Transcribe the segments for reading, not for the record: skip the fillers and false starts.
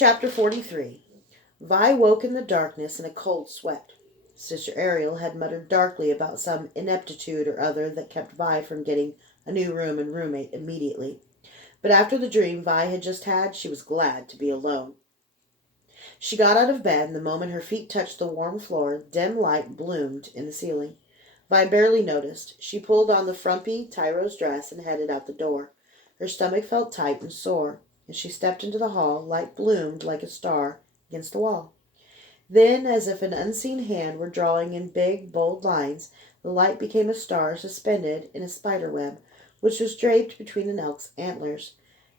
Chapter 43. Vi woke in the darkness in a cold sweat. Sister Ariel had muttered darkly about some ineptitude or other that kept Vi from getting a new room and roommate immediately. But after the dream Vi had just had, she was glad to be alone. She got out of bed, and the moment her feet touched the warm floor, dim light bloomed in the ceiling. Vi barely noticed. She pulled on the frumpy Tyro's dress and headed out the door. Her stomach felt tight and sore. As she stepped into the hall, light bloomed like a star against the wall. Then, as if an unseen hand were drawing in big, bold lines, the light became a star suspended in a spider web, which was draped between an elk's antlers.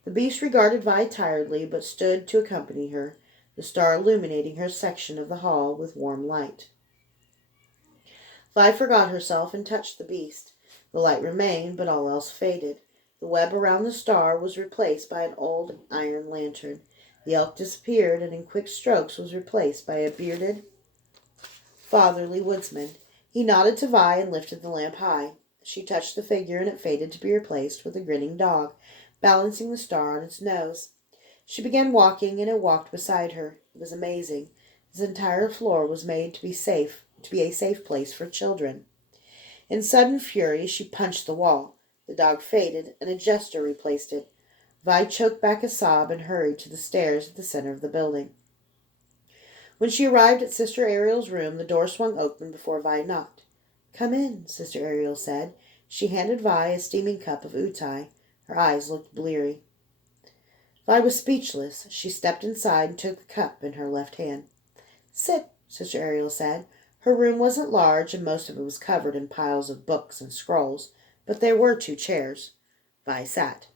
The beast regarded Vi tiredly, but stood to accompany her, the star illuminating her section of the hall with warm light. Vi forgot herself and touched the beast. The light remained, but all else faded. The web around the star was replaced by an old iron lantern. The elk disappeared, and in quick strokes was replaced by a bearded, fatherly woodsman. He nodded to Vi and lifted the lamp high. She touched the figure, and it faded to be replaced with a grinning dog, balancing the star on its nose. She began walking, and it walked beside her. It was amazing. This entire floor was made to be a safe place for children. In sudden fury, she punched the wall. The dog faded, and a jester replaced it. Vi choked back a sob and hurried to the stairs at the center of the building. When she arrived at Sister Ariel's room, the door swung open before Vi knocked. "Come in," Sister Ariel said. She handed Vi a steaming cup of utai. Her eyes looked bleary. Vi was speechless. She stepped inside and took the cup in her left hand. "Sit," Sister Ariel said. Her room wasn't large, and most of it was covered in piles of books and scrolls, but there were 2 chairs. Vi sat.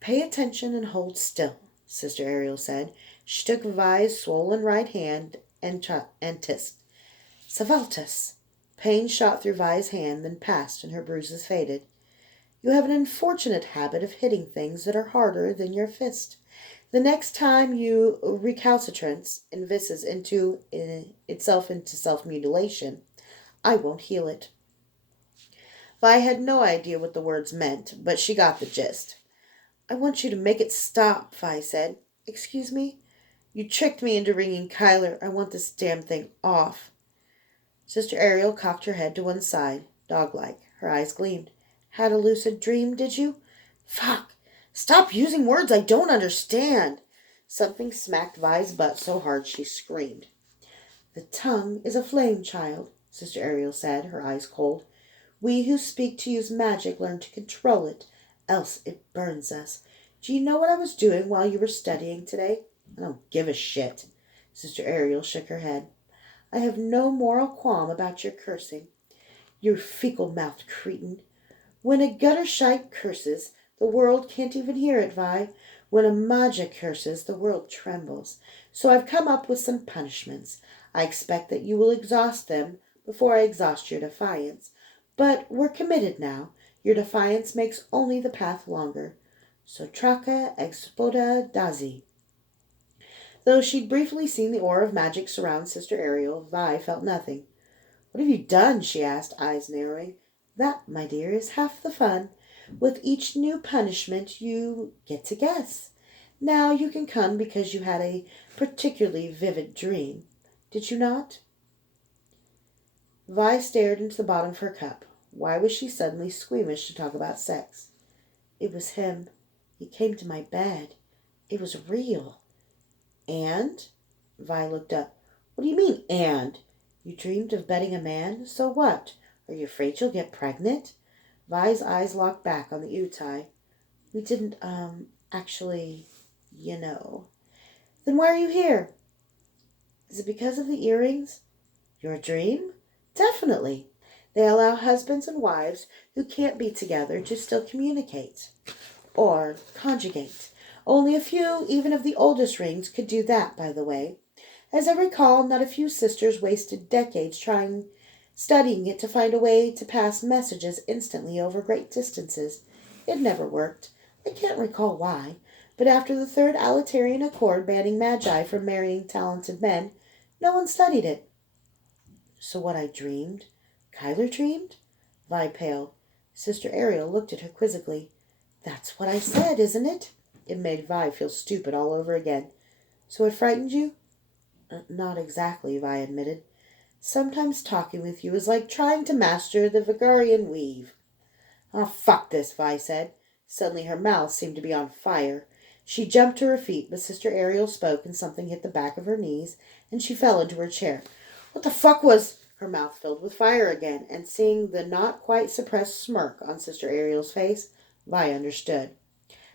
"Pay attention and hold still," Sister Ariel said. She took Vi's swollen right hand and tissed. "Savaltus." Pain shot through Vi's hand, then passed, and her bruises faded. "You have an unfortunate habit of hitting things that are harder than your fist. The next time you recalcitrance envisces itself into self-mutilation, I won't heal it." Vi had no idea what the words meant, but she got the gist. "I want you to make it stop," Vi said. "Excuse me?" "You tricked me into ringing Kyler. I want this damn thing off." Sister Ariel cocked her head to one side, dog-like. Her eyes gleamed. "Had a lucid dream, did you?" "Fuck! Stop using words I don't understand!" Something smacked Vi's butt so hard she screamed. "The tongue is a flame, child," Sister Ariel said, her eyes cold. "We who speak to use magic learn to control it, else it burns us. Do you know what I was doing while you were studying today?" "I don't give a shit." Sister Ariel shook her head. "I have no moral qualm about your cursing. You fecal-mouthed cretin. When a guttershite curses, the world can't even hear it, Vi. When a Maja curses, the world trembles. So I've come up with some punishments. I expect that you will exhaust them before I exhaust your defiance. But we're committed now. Your defiance makes only the path longer. Sotraka expoda dazi." Though she'd briefly seen the aura of magic surround Sister Ariel, Vi felt nothing. "What have you done?" she asked, eyes narrowing. "That, my dear, is half the fun. With each new punishment you get to guess. Now you can come because you had a particularly vivid dream. Did you not?" Vi stared into the bottom of her cup. Why was she suddenly squeamish to talk about sex? "It was him. He came to my bed. It was real." "And?" Vi looked up. "What do you mean, and? You dreamed of bedding a man? So what? Are you afraid you'll get pregnant?" Vi's eyes locked back on the utai. "We didn't, actually, you know." "Then why are you here?" "Is it because of the earrings?" "Your dream?" "Definitely. They allow husbands and wives who can't be together to still communicate. Or conjugate. Only a few, even of the oldest rings, could do that, by the way. As I recall, not a few sisters wasted decades studying it to find a way to pass messages instantly over great distances. It never worked. I can't recall why, but after the third Alitarian Accord banning magi from marrying talented men, no one studied it." "So what I dreamed, Kyler dreamed?" Vi paled. Sister Ariel looked at her quizzically. "That's what I said, isn't it?" It made Vi feel stupid all over again. So it frightened you? Not exactly, Vi admitted. Sometimes talking with you is like trying to master the Vigorian weave. Ah, fuck this, Vi said. Suddenly her mouth seemed to be on fire. She jumped to her feet, but Sister Ariel spoke and something hit the back of her knees, and she fell into her chair. What the fuck was... Her mouth filled with fire again, and seeing the not quite suppressed smirk on Sister Ariel's face, Vi understood.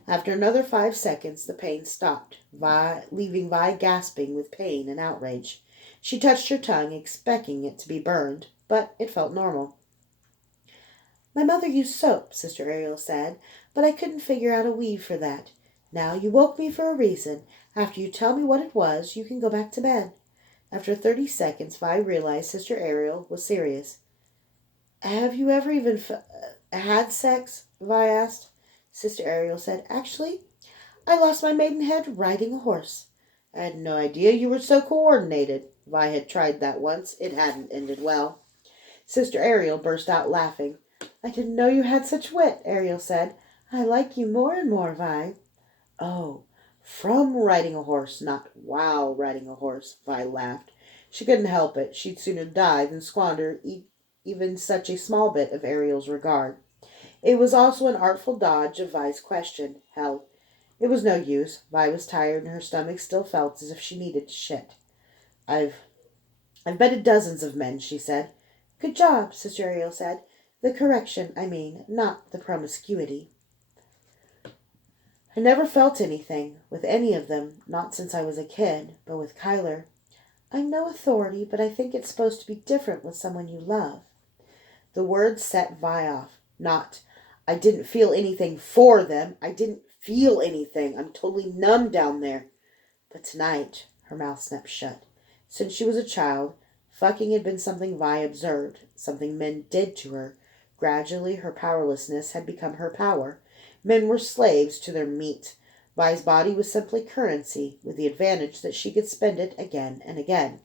After another 5 seconds, the pain stopped, leaving Vi gasping with pain and outrage. She touched her tongue, expecting it to be burned, but it felt normal. My mother used soap, Sister Ariel said, but I couldn't figure out a weave for that. Now you woke me for a reason. After you tell me what it was, you can go back to bed. After 30 seconds, Vi realized Sister Ariel was serious. Have you ever even had sex? Vi asked. Sister Ariel said, Actually, I lost my maidenhead riding a horse. I had no idea you were so coordinated. Vi had tried that once. It hadn't ended well. Sister Ariel burst out laughing. I didn't know you had such wit, Ariel said. I like you more and more, Vi. Oh, from riding a horse, not while riding a horse, Vi laughed. She couldn't help it. She'd sooner die than squander even such a small bit of Ariel's regard. It was also an artful dodge of Vi's question. Hell, it was no use. Vi was tired and her stomach still felt as if she needed to shit. I've bedded dozens of men, she said. Good job, Sister Ariel said. The correction, I mean, not the promiscuity. I never felt anything with any of them, not since I was a kid, but with Kyler. I'm no authority, but I think it's supposed to be different with someone you love. The words set Vi off. Not, I didn't feel anything for them. I didn't feel anything. I'm totally numb down there. But tonight, her mouth snapped shut. Since she was a child, fucking had been something Vi observed, something men did to her. Gradually, her powerlessness had become her power. Men were slaves to their meat. Vi's body was simply currency, with the advantage that she could spend it again and again.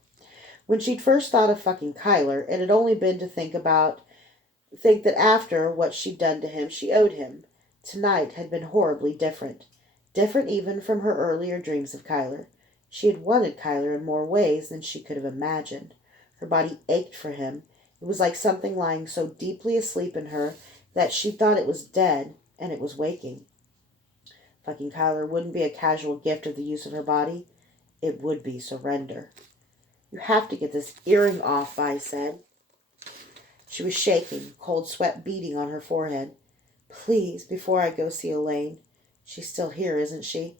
When she'd first thought of fucking Kyler, it had only been to think that after what she'd done to him, she owed him. Tonight had been horribly different. Different even from her earlier dreams of Kyler. She had wanted Kyler in more ways than she could have imagined. Her body ached for him. It was like something lying so deeply asleep in her that she thought it was dead, and it was waking. Fucking Kyler wouldn't be a casual gift of the use of her body. It would be surrender. You have to get this earring off, Vi said. She was shaking, cold sweat beading on her forehead. Please, before I go see Elaine. She's still here, isn't she?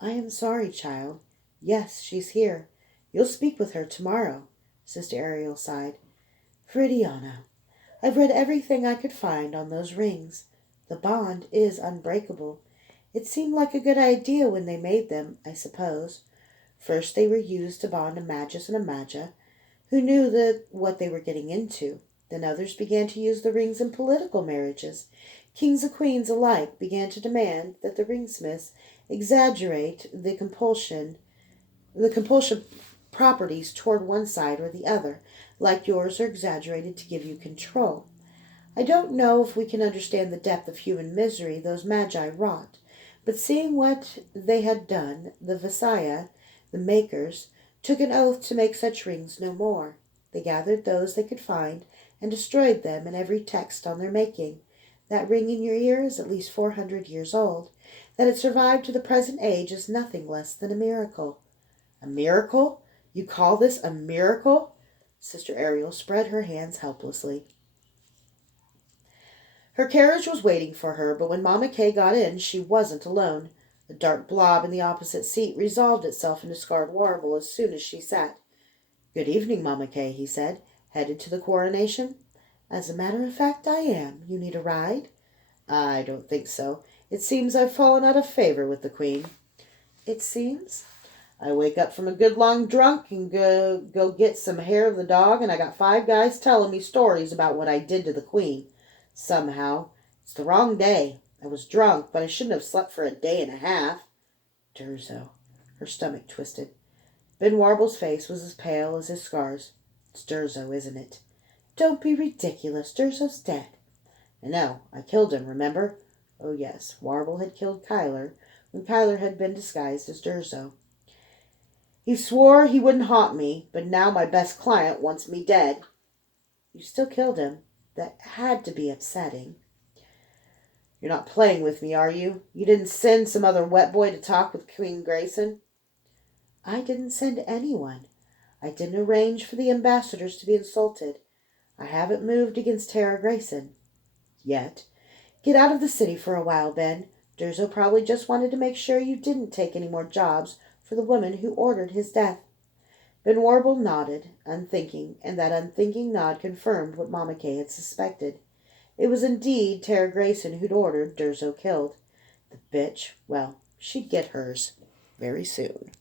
I am sorry, child. Yes, she's here. You'll speak with her tomorrow. Sister Ariel sighed. Viridiana, I've read everything I could find on those rings. The bond is unbreakable. It seemed like a good idea when they made them, I suppose. First they were used to bond a magus and a maga, who knew what they were getting into. Then others began to use the rings in political marriages. Kings and queens alike began to demand that the ringsmiths exaggerate the compulsion properties toward one side or the other, like yours are exaggerated to give you control. I don't know if we can understand the depth of human misery those magi wrought, but seeing what they had done, the Visaya, the makers, took an oath to make such rings no more. They gathered those they could find and destroyed them and every text on their making. That ring in your ear is at least 400 years old. That it survived to the present age is nothing less than a miracle. A miracle? You call this a miracle? Sister Ariel spread her hands helplessly. Her carriage was waiting for her, but when Mama Kay got in, she wasn't alone. The dark blob in the opposite seat resolved itself into Scarred Warble as soon as she sat. Good evening, Mama Kay, he said. Headed to the coronation? As a matter of fact, I am. You need a ride? I don't think so. It seems I've fallen out of favor with the Queen. It seems? I wake up from a good long drunk and go get some hair of the dog, and I got 5 guys telling me stories about what I did to the Queen. Somehow. It's the wrong day. I was drunk, but I shouldn't have slept for a day and a half. Durzo. Her stomach twisted. Ben Warble's face was as pale as his scars. It's Durzo, isn't it? Don't be ridiculous. Durzo's dead. I know. I killed him, remember? Oh, yes. Warble had killed Kyler when Kyler had been disguised as Durzo. He swore he wouldn't haunt me, but now my best client wants me dead. You still killed him. That had to be upsetting. You're not playing with me, are you? You didn't send some other wet boy to talk with Queen Grayson? I didn't send anyone. I didn't arrange for the ambassadors to be insulted. I haven't moved against Tara Grayson. Yet. Get out of the city for a while, Ben. Durzo probably just wanted to make sure you didn't take any more jobs for the woman who ordered his death. Ben Warble nodded, unthinking, and that unthinking nod confirmed what Mama Kay had suspected. It was indeed Tara Grayson who'd ordered Durzo killed. The bitch, well, she'd get hers very soon.